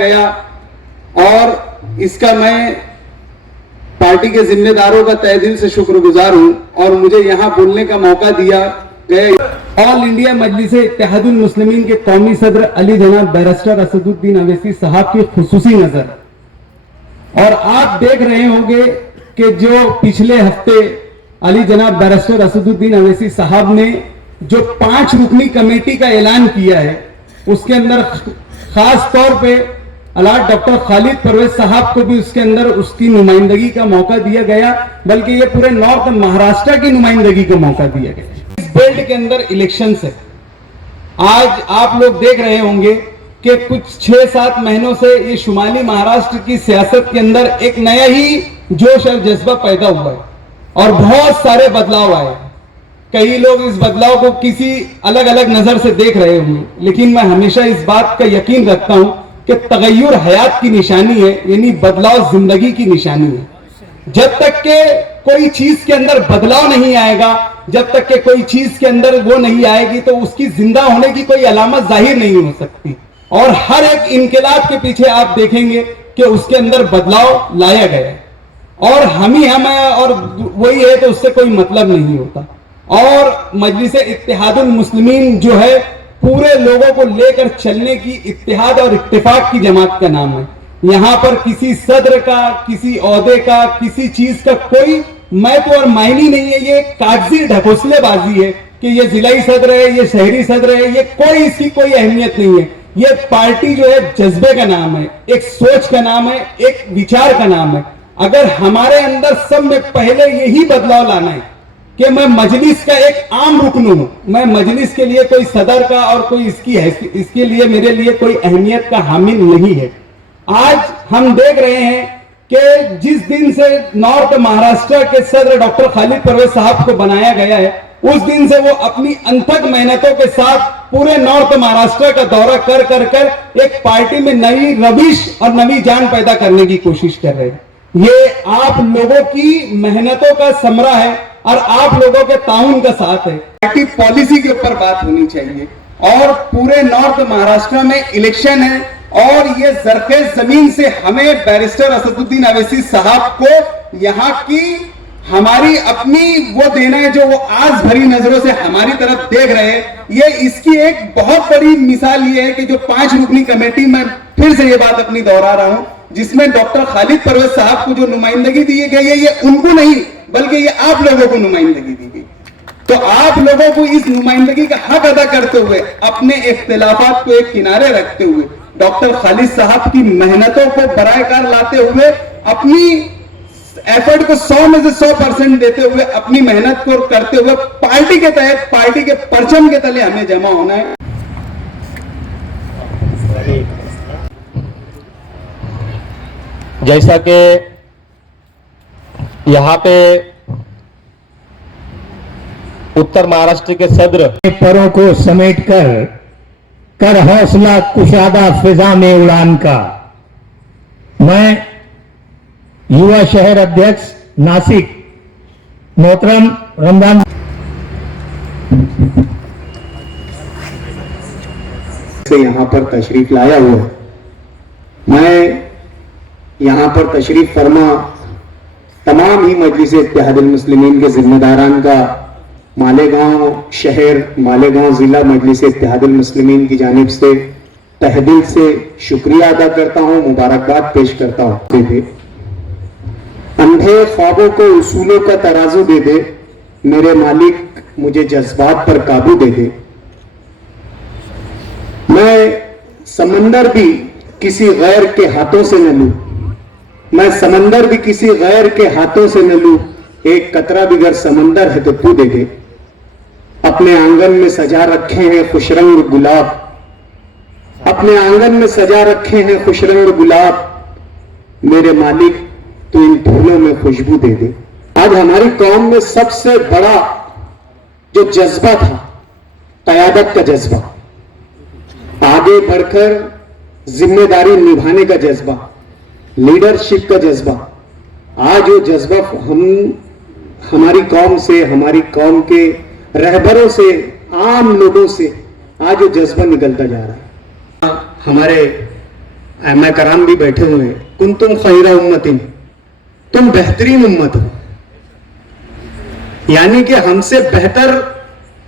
गया और इसका मैं पार्टी के जिम्मेदारों का तहे दिल से शुक्रगुजार हूं और मुझे यहां बोलने का मौका दिया गया। ऑल इंडिया मजलिस इत्तेहादुल मुस्लिमीन के कौमी सदर अली जनाब बैरिस्टर असदुद्दीन अवैसी साहब की खुसूसी नजर, और आप देख रहे होंगे कि जो पिछले हफ्ते अली जनाब बैरिस्टर असदुद्दीन अवैसी साहब ने जो 5 रुकनी कमेटी का ऐलान किया है, उसके अंदर खास तौर पे अलाट डॉक्टर खालिद परवेज साहब को भी उसके अंदर उसकी नुमाइंदगी का मौका दिया गया, बल्कि ये पूरे नॉर्थ महाराष्ट्र की नुमाइंदगी का मौका दिया गया। इस बेल्ट के अंदर इलेक्शंस है। आज आप लोग देख रहे होंगे कि कुछ 6-7 महीनों से ये शुमाली महाराष्ट्र की सियासत के अंदर एक नया ही जोश और जज्बा पैदा हुआ है और बहुत सारे बदलाव आए। कई लोग इस बदलाव को किसी अलग अलग नजर से देख रहे होंगे, लेकिन मैं हमेशा इस बात का यकीन रखता हूं कि तगय्युर हयात की निशानी है, यानी बदलाव जिंदगी की निशानी है। जब तक के कोई चीज के अंदर बदलाव नहीं आएगा, जब तक के कोई चीज के अंदर वो नहीं आएगी, तो उसकी जिंदा होने की कोई अलामत जाहिर नहीं हो सकती। और हर एक इनकलाब के पीछे आप देखेंगे कि उसके अंदर बदलाव लाया गया और हम ही हम है और वही है, तो उससे कोई मतलब नहीं होता। और मजलिस इत्तेहादुल मुस्लिमीन जो है, पूरे लोगों को लेकर चलने की इत्तेहाद और इत्तेफाक की जमात का नाम है। यहां पर किसी सदर का, किसी ओहदे का, किसी चीज का कोई महत्व और मायने नहीं है। ये कागजी ढकोसलेबाजी है कि ये जिलाई सदर है, ये शहरी सदर है, ये कोई इसकी कोई अहमियत नहीं है। ये पार्टी जो है जज्बे का नाम है, एक सोच का नाम है, एक विचार का नाम है। अगर हमारे अंदर सब में पहले यही बदलाव लाना है कि मैं मजलिस का एक आम रुकन हूं, मैं मजलिस के लिए कोई सदर का और कोई इसके लिए मेरे लिए कोई अहमियत का हामिल नहीं है। आज हम देख रहे हैं कि जिस दिन से नॉर्थ महाराष्ट्र के सदर डॉक्टर खालिद परवेज साहब को बनाया गया है, उस दिन से वो अपनी अनथक मेहनतों के साथ पूरे नॉर्थ महाराष्ट्र का दौरा कर एक पार्टी में नई रविश और नई जान पैदा करने की कोशिश कर रहे हैं। ये आप लोगों की मेहनतों का समरा है और आप लोगों के ताउन का साथ है। पार्टी पॉलिसी के ऊपर बात होनी चाहिए और पूरे नॉर्थ महाराष्ट्र में इलेक्शन है और ये जरखे जमीन से हमें बैरिस्टर असदुद्दीन अवैसी साहब को यहाँ की हमारी अपनी वो देना है, जो वो आज भरी नजरों से हमारी तरफ देख रहे हैं। ये इसकी एक बहुत बड़ी मिसाल ये है कि जो 5 रुकनी कमेटी, में फिर से ये बात अपनी दोहरा रहा हूं, जिसमें डॉक्टर खालिद परवेज साहब को जो नुमाइंदगी दी गई है, ये उनको नहीं बल्कि ये आप लोगों को नुमाइंदगी दी गई। तो आप लोगों को इस नुमाइंदगी का हक अदा करते हुए, अपने इख्तिलाफात को एक किनारे रखते हुए, डॉक्टर खालिद साहब की मेहनतों को बराएकार लाते हुए, अपनी एफर्ट को 100 में से 100% देते हुए, अपनी मेहनत को करते हुए पार्टी के तहत, पार्टी के परचम के तले हमें जमा होना है। जैसा कि यहाँ पे उत्तर महाराष्ट्र के सदर परों को समेटकर कर हौसला कुशादा फिजा में उड़ान का, मैं युवा शहर अध्यक्ष नासिक मोहतरम रमजान से यहाँ पर तशरीफ लाया हुआ है। मैं यहाँ पर तशरीफ फरमा तमाम ही मजलिस इत्तेहादुल मुस्लिमीन के जिम्मेदारान का मालेगांव शहर, मालेगांव जिला मजलिस इत्तेहादुल मुस्लिमीन की जानिब से तहे दिल से शुक्रिया अदा करता हूँ, मुबारकबाद पेश करता हूँ। अंधे ख्वाबों को उसूलों का तराजू दे दे, मेरे मालिक मुझे जज्बात पर काबू दे दे। मैं समंदर भी किसी गैर के हाथों से न लूं, मैं समंदर भी किसी गैर के हाथों से न लूं, एक कतरा भी अगर समंदर है तो तू दे दे। अपने आंगन में सजा रखे हैं खुशरंग गुलाब, अपने आंगन में सजा रखे हैं खुशरंग गुलाब, मेरे मालिक तो इन फूलों में खुशबू दे दे। आज हमारी कौम में सबसे बड़ा जो जज्बा था, क़यादत का जज्बा, आगे बढ़कर जिम्मेदारी निभाने का जज्बा, लीडरशिप का जज्बा, आज वो जज्बा हमारी कौम से, हमारी कौम के रहबरों से, आम लोगों से आज वो जज्बा निकलता जा रहा है। हमारे अहमा कराम भी बैठे हुए हैं, कुंतुम खैरा उम्मतिन, तुम बेहतरीन उम्मत हो। यानी कि हमसे बेहतर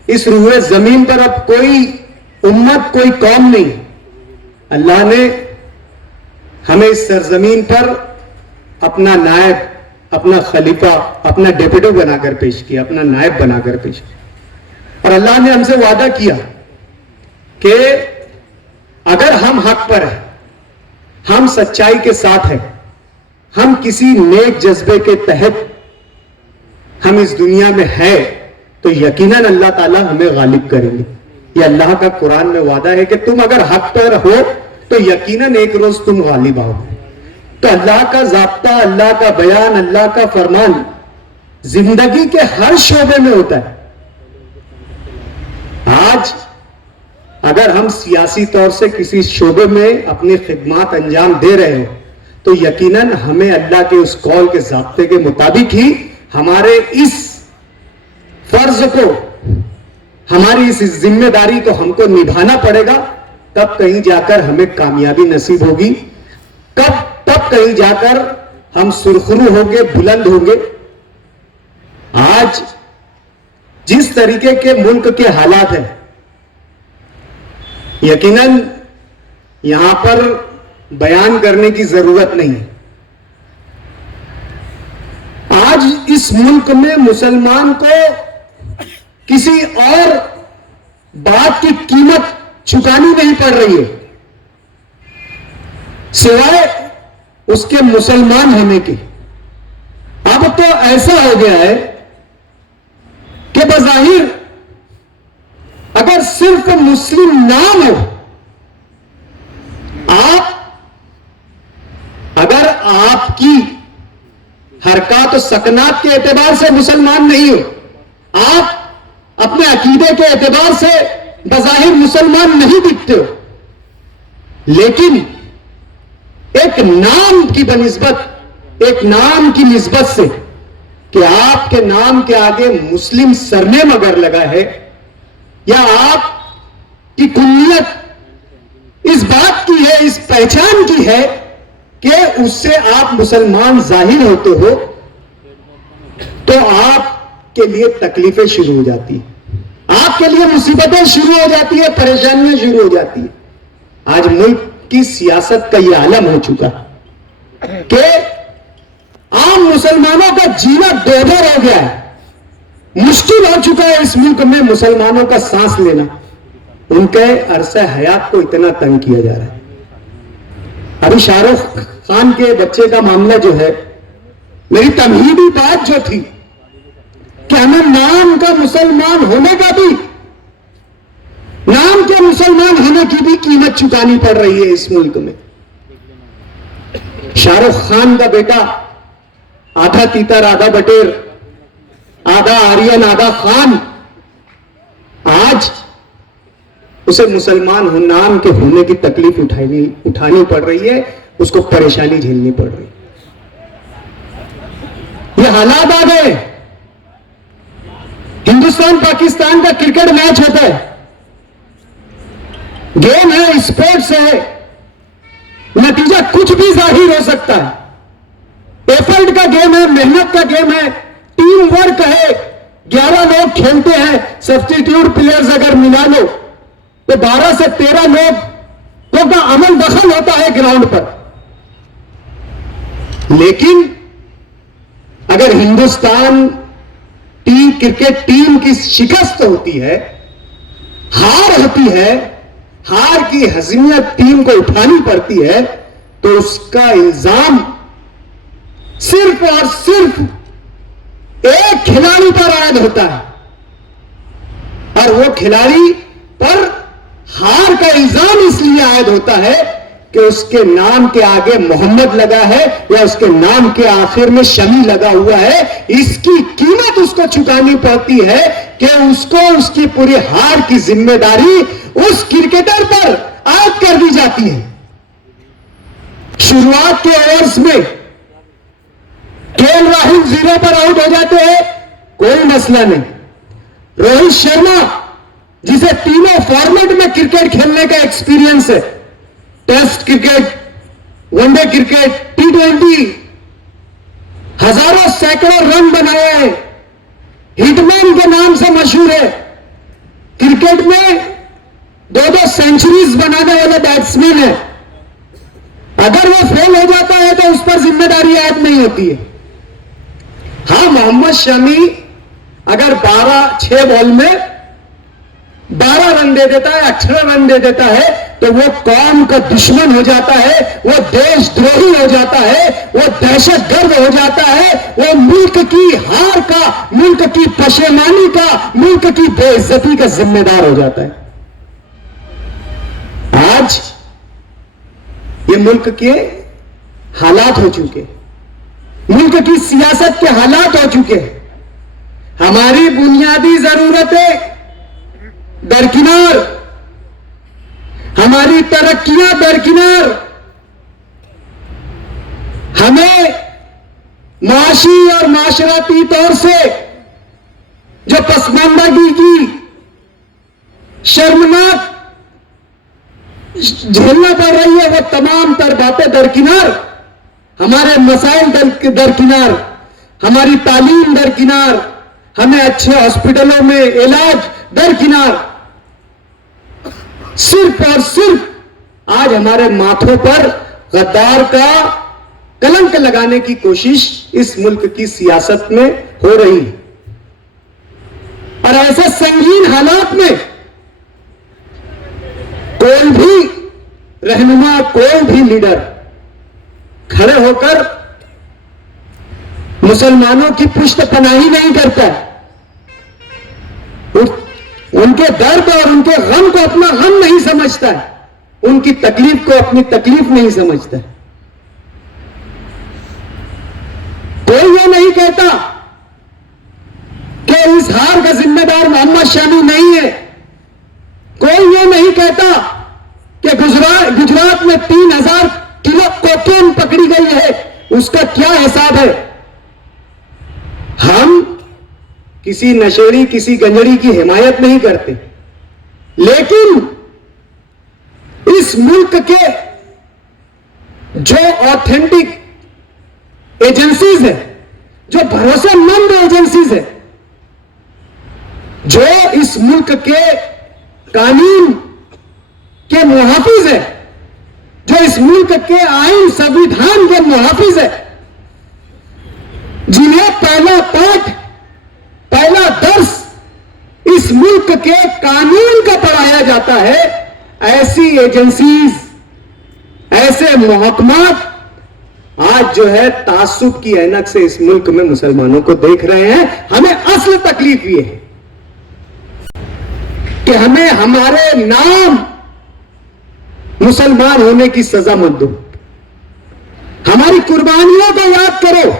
इस रूए जमीन पर अब कोई उम्मत, कोई कौम नहीं। अल्लाह ने हमें इस सरजमीन पर अपना नायब, अपना खलीफा, अपना डेप्यूटी बनाकर पेश किया, अपना नायब बनाकर पेश किया। और अल्लाह ने हमसे वादा किया कि अगर हम हक पर हैं, हम सच्चाई के साथ हैं, हम किसी नेक जज्बे के तहत हम इस दुनिया में है, तो यकीनन अल्लाह ताला हमें गालिब करेंगे। ये अल्लाह का कुरान में वादा है कि तुम अगर हक पर हो तो यकीनन एक रोज तुम गालिब आओगे। तो अल्लाह का ज़ाब्ता, अल्लाह का बयान, अल्लाह का फरमान जिंदगी के हर शोबे में होता है। आज अगर हम सियासी तौर से किसी शोबे में अपनी खिदमत अंजाम दे रहे हो, तो यकीनन हमें अल्लाह के उस कौल के ज़ाब्ते के मुताबिक ही हमारे इस फर्ज को, हमारी इस जिम्मेदारी को हमको निभाना पड़ेगा। तब कहीं जाकर हमें कामयाबी नसीब होगी, तब कहीं जाकर हम सुरखरू होंगे, बुलंद होंगे। आज जिस तरीके के मुल्क के हालात हैं, यकीनन यहां पर बयान करने की जरूरत नहीं है। आज इस मुल्क में मुसलमान को किसी और बात की कीमत चुकानी नहीं पड़ रही है सिवाय उसके मुसलमान होने की। अब तो ऐसा हो गया है कि बज़ाहिर अगर सिर्फ मुस्लिम नाम हो, अगर आपकी हरकत और सकनात के एतबार से मुसलमान नहीं हो, आप अपने अकीदे के एतबार से बज़ाहिर मुसलमान नहीं दिखते हो, लेकिन एक नाम की बनिस्बत, एक नाम की निस्बत से कि आपके नाम के आगे मुस्लिम सरनेम अगर लगा है, या आपकी कुन्नियत इस बात की है, इस पहचान की है कि उससे आप मुसलमान जाहिर होते हो, तो आपके लिए तकलीफें शुरू हो जाती है, आपके लिए मुसीबतें शुरू हो जाती है, परेशानियां शुरू हो जाती है। आज मुल्क की सियासत का यह आलम हो चुका कि आम मुसलमानों का जीना बेघर हो गया है, मुश्किल हो चुका है इस मुल्क में मुसलमानों का सांस लेना। उनके अरसे हयात को इतना तंग किया जा रहा है। अभी शाहरुख खान के बच्चे का मामला जो है, मेरी तमहीदी बात जो थी कि हमें नाम का मुसलमान होने का भी, नाम के मुसलमान होने की भी कीमत चुकानी पड़ रही है इस मुल्क में। शाहरुख खान का बेटा आधा तीतर आधा बटेर, आधा आर्यन आधा खान, आज उसे मुसलमान हो नाम के होने की तकलीफ उठानी पड़ रही है, उसको परेशानी झेलनी पड़ रही है। ये हालात आ गए। हिंदुस्तान पाकिस्तान का क्रिकेट मैच होता है, गेम है, स्पोर्ट्स है, नतीजा कुछ भी जाहिर हो सकता है। एफर्ट का गेम है, मेहनत का गेम है, टीम वर्क है, 11 लोग खेलते हैं, सब्स्टिट्यूट प्लेयर्स अगर मिला लो तो 12 से 13 लोगों का अमल दखल होता है ग्राउंड पर। लेकिन अगर हिंदुस्तान क्रिकेट टीम की शिकस्त होती है, हार होती है, हार की हज़मियत टीम को उठानी पड़ती है, तो उसका इल्जाम सिर्फ और सिर्फ एक खिलाड़ी पर आयद होता है, और वो खिलाड़ी पर हार का इल्जाम इसलिए आयद होता है कि उसके नाम के आगे मोहम्मद लगा है या उसके नाम के आखिर में शमी लगा हुआ है। इसकी कीमत उसको चुकानी पड़ती है कि उसको उसकी पूरी हार की जिम्मेदारी उस क्रिकेटर पर आयद कर दी जाती है। शुरुआत के ओवर्स में केएल राहुल 0 पर आउट हो जाते हैं, कोई मसला नहीं। रोहित शर्मा, जिसे तीनों फॉर्मेट में क्रिकेट खेलने का एक्सपीरियंस है, test cricket, one day cricket, T20, हजारों सैकड़ों रन बनाए हैं, हिटमैन के नाम से मशहूर है। क्रिकेट में 2-2 सेंचुरीज बनाने वाले बैट्समैन है। अगर वो फेल हो जाता है तो उस पर जिम्मेदारी आयद नहीं होती है। हाँ, मोहम्मद शमी अगर 6 बॉल में 12 रन दे देता है, 18 रन दे देता है, तो वो कौम का दुश्मन हो जाता है, वो देशद्रोही हो जाता है, वो दहशतगर्द हो जाता है, वो मुल्क की हार का, मुल्क की पशेमानी का, मुल्क की बेइज्जती का जिम्मेदार हो जाता है। आज ये मुल्क के हालात हो चुके, मुल्क की सियासत के हालात हो चुके। हमारी बुनियादी जरूरतें दरकिनार, हमारी तरक्कियां दरकिनार, हमें माशी और माशराती तौर से जो पसमानदगी की शर्मनाक झेलना पड़ रही है, वो तमाम तर बातें दरकिनार, हमारे मसाइल दरकिनार, हमारी तालीम दरकिनार, हमें अच्छे हॉस्पिटलों में इलाज दरकिनार, सिर्फ और सिर्फ आज हमारे माथों पर गद्दार का कलंक लगाने की कोशिश इस मुल्क की सियासत में हो रही है। और ऐसे संगीन हालात में कोई भी रहनुमा, कोई भी लीडर खड़े होकर मुसलमानों की पुष्टपनाही नहीं करता है, उनके दर्द और उनके गम को अपना गम नहीं समझता है, उनकी तकलीफ को अपनी तकलीफ नहीं समझता है। कोई ये नहीं कहता कि इस हार का जिम्मेदार मोहम्मद शमी नहीं है। कोई ये नहीं कहता कि गुजरात में 3000 किलो कोकेन पकड़ी गई है, उसका क्या हिसाब है। हम किसी नशेड़ी, किसी गंजड़ी की हिमायत नहीं करते, लेकिन इस मुल्क के जो ऑथेंटिक एजेंसीज है, जो भरोसेमंद एजेंसीज है, जो इस मुल्क के कानून के मुहाफिज है, जो इस मुल्क के आईन संविधान के मुहाफिज है, जिन्हें पहला पाठ, पहला दर्स इस मुल्क के कानून का पढ़ाया जाता है, ऐसी एजेंसीज, ऐसे महकमात आज जो है तासुब की ऐनक से इस मुल्क में मुसलमानों को देख रहे हैं। हमें असल तकलीफ ये है कि हमें हमारे नाम मुसलमान होने की सजा मत दो, हमारी कुर्बानियों को याद करो,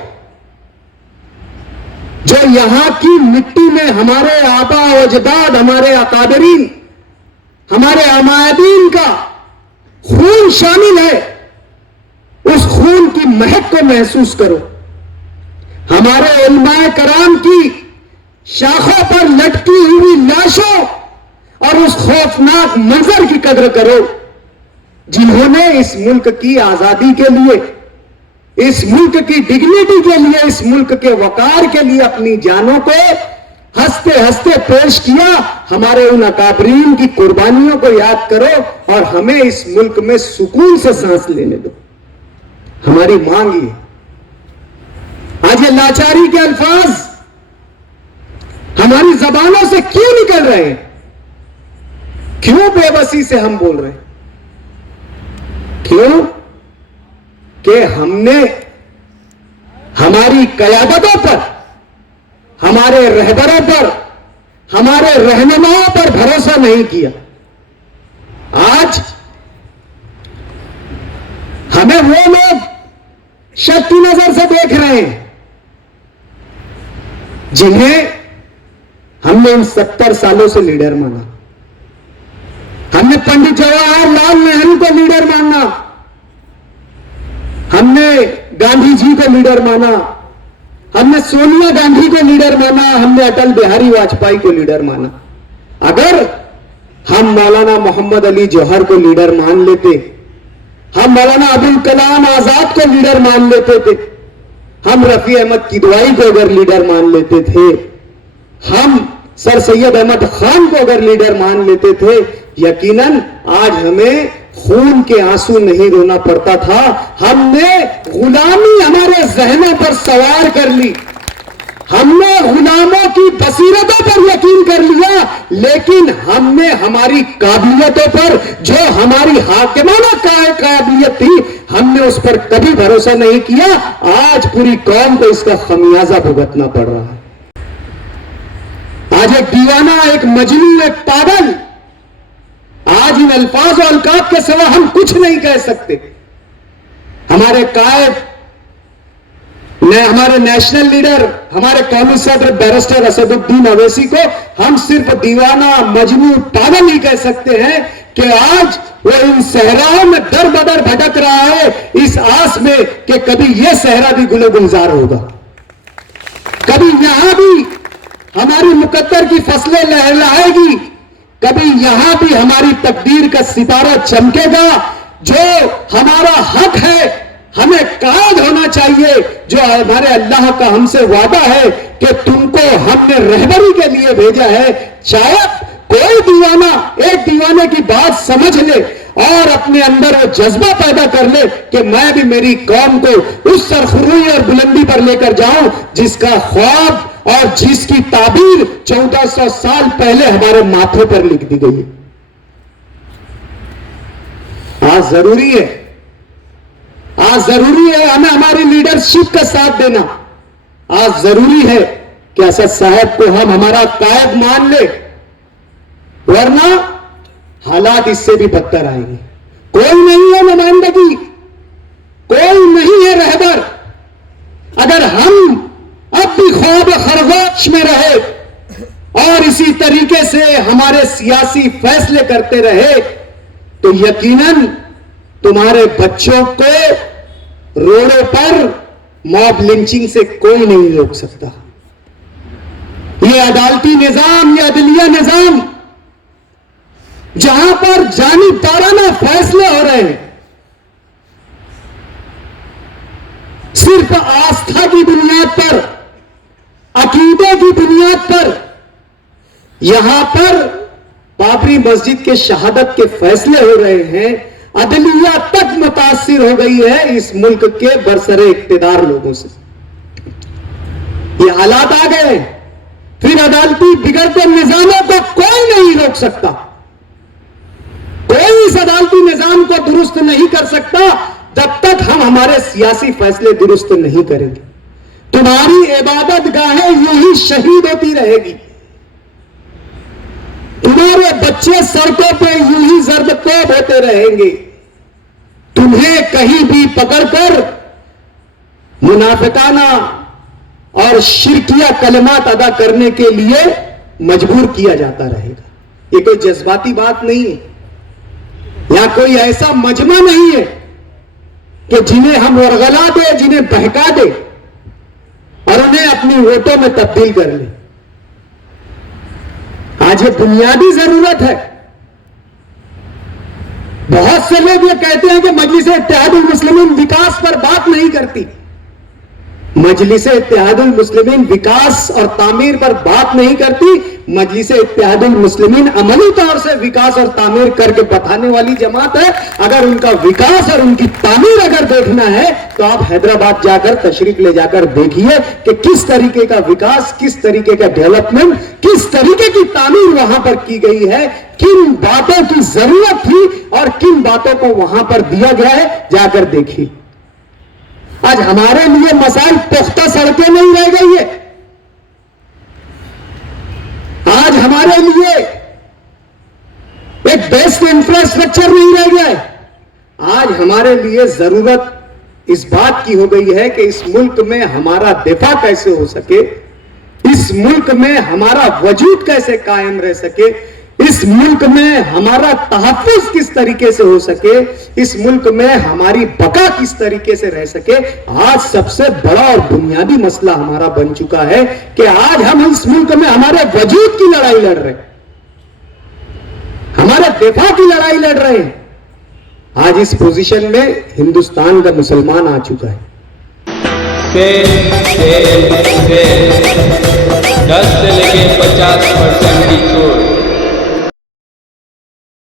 जो यहां की मिट्टी में हमारे आबा अजदाद, हमारे अकादरीन, हमारे अमायदीन का खून शामिल है, उस खून की महक को महसूस करो। हमारे उलमाए कराम की शाखों पर लटकी हुई लाशों और उस खौफनाक मंजर की कदर करो, जिन्होंने इस मुल्क की आजादी के लिए, इस मुल्क की डिग्निटी के लिए, इस मुल्क के वकार के लिए अपनी जानों को हंसते हंसते पेश किया। हमारे उन अकाबरीन की कुर्बानियों को याद करो और हमें इस मुल्क में सुकून से सांस लेने दो, हमारी मांग ये। आज ये लाचारी के अल्फाज हमारी जबानों से क्यों निकल रहे हैं? क्यों बेबसी से हम बोल रहे हैं? क्यों कि हमने हमारी कयादतों पर, हमारे रहबरों पर, हमारे रहनुमाओं पर भरोसा नहीं किया। आज हमें वो लोग शक की नजर से देख रहे हैं जिन्हें हमने इन 70 सालों से लीडर माना। हमने पंडित जवाहरलाल नेहरू को लीडर माना, हमने गांधी जी को लीडर माना, हमने सोनिया गांधी को लीडर माना, हमने अटल बिहारी वाजपेयी को लीडर माना। अगर हम मौलाना मोहम्मद अली जौहर को लीडर मान लेते हम मौलाना अबुल कलाम आजाद को लीडर मान लेते थे, हम रफी अहमद किदवाई को अगर लीडर मान लेते थे, हम सर सैयद अहमद खान को अगर लीडर मान लेते थे, यकीनन आज हमें खून के आंसू नहीं रोना पड़ता था। हमने गुलामी हमारे जहनों पर सवार कर ली, हमने गुलामों की बसीरतों पर यकीन कर लिया, लेकिन हमने हमारी काबिलियतों पर, जो हमारी हाकिमाना काबिलियत थी, हमने उस पर कभी भरोसा नहीं किया। आज पूरी कौम को इसका खमियाजा भुगतना पड़ रहा है। आज एक दीवाना, एक मजनू, एक पागल, आज इन अल्फाज और अलकाब के सिवा हम कुछ नहीं कह सकते। हमारे कायद ने, हमारे नेशनल लीडर, हमारे कौमी सदर बैरिस्टर असदुद्दीन अवैसी को हम सिर्फ दीवाना, मजनू, पागल ही कह सकते हैं कि आज वो इन सहराओं में दर बदर भटक रहा है, इस आस में कि कभी यह सहरा भी गुलो गुलजार होगा, कभी यहां भी हमारी मुकद्दर की फसलें लहराएगी, कभी यहां भी हमारी तकदीर का सितारा चमकेगा। जो हमारा हक है, हमें कायद होना चाहिए, जो हमारे अल्लाह का हमसे वादा है कि तुमको हमने रहबरी के लिए भेजा है। शायद कोई दीवाना एक दीवाने की बात समझ ले और अपने अंदर वो जज्बा पैदा कर ले कि मैं भी मेरी कौम को उस सरखुरुई और बुलंदी पर लेकर जाऊं जिसका ख्वाब और जिसकी ताबीर 1400 साल पहले हमारे माथे पर लिख दी गई है। आज जरूरी है, आज जरूरी है हमें हमारी लीडरशिप का साथ देना। आज जरूरी है कि असद साहब को हम हमारा कायद मान ले, वरना हालात इससे भी बदतर आएंगे। कोई नहीं है नुमाइंदगी, कोई नहीं है रहबर। अगर हम अब भी ख्वाब खरगोश में रहे और इसी तरीके से हमारे सियासी फैसले करते रहे, तो यकीनन तुम्हारे बच्चों को रोडों पर मॉब लिंचिंग से कोई नहीं रोक सकता। ये अदालती निजाम, ये अदलिया निजाम, जहां पर जानिबदाराना फैसले हो रहे हैं, सिर्फ आस्था की बुनियाद पर, अकीदे की बुनियाद पर, यहां पर बाबरी मस्जिद के शहादत के फैसले हो रहे हैं, अदलिया तक मुतासिर हो गई है इस मुल्क के बरसरे इख्तिदार लोगों से। ये हालात आ गए, फिर अदालती बिगड़ते निजामों को कोई नहीं रोक सकता, कोई इस अदालती निजाम को दुरुस्त नहीं कर सकता जब तक हम हमारे सियासी फैसले दुरुस्त नहीं करेंगे। तुम्हारी इबादत गाहें यूं ही शहीद होती रहेगी, तुम्हारे बच्चे सड़कों पे यूं ही जर्दकोब होते रहेंगे। तुम्हें कहीं भी पकड़कर मुनाफिकाना और शिरकिया कलमात अदा करने के लिए मजबूर किया जाता रहेगा। ये कोई जज्बाती बात नहीं है, यहां कोई ऐसा मजमा नहीं है कि जिन्हें हम वरगला दे, जिन्हें बहका दे और उन्हें अपनी वोटों में तब्दील कर ले। आज ये बुनियादी जरूरत है। बहुत से लोग ये कहते हैं कि मजलिस-ए इत्तेहादुल मुस्लिमीन विकास पर बात नहीं करती। मजलिस-ए इत्तेहादुल मुस्लिमीन विकास और तामीर पर बात नहीं करती। मजलिस-ए इत्तेहादुल मुस्लिमीन अमली तौर से विकास और तामीर करके बताने वाली जमात है। अगर उनका विकास और उनकी तामीर अगर देखना है तो आप हैदराबाद जाकर तशरीफ ले जाकर देखिए कि किस तरीके का विकास, किस तरीके का डेवलपमेंट, किस तरीके की तामीर वहां पर की गई है, किन बातों की जरूरत थी और किन बातों को वहां पर दिया गया है, जाकर देखिए। आज हमारे लिए मसाइल पुख्ता सड़कें नहीं रह गई है, आज हमारे लिए एक बेस्ट इंफ्रास्ट्रक्चर नहीं रह गया है। आज हमारे लिए जरूरत इस बात की हो गई है कि इस मुल्क में हमारा दिफा कैसे हो सके, इस मुल्क में हमारा वजूद कैसे कायम रह सके, इस मुल्क में हमारा तहफ्फुज़ किस तरीके से हो सके, इस मुल्क में हमारी बका किस तरीके से रह सके। आज सबसे बड़ा और बुनियादी मसला हमारा बन चुका है कि आज हम इस मुल्क में हमारे वजूद की लड़ाई लड़ रहे हैं, हमारे दिफा की लड़ाई लड़ रहे हैं। आज इस पोजीशन में हिंदुस्तान का मुसलमान आ चुका है। फेल 10 से लेके 50% की छूट।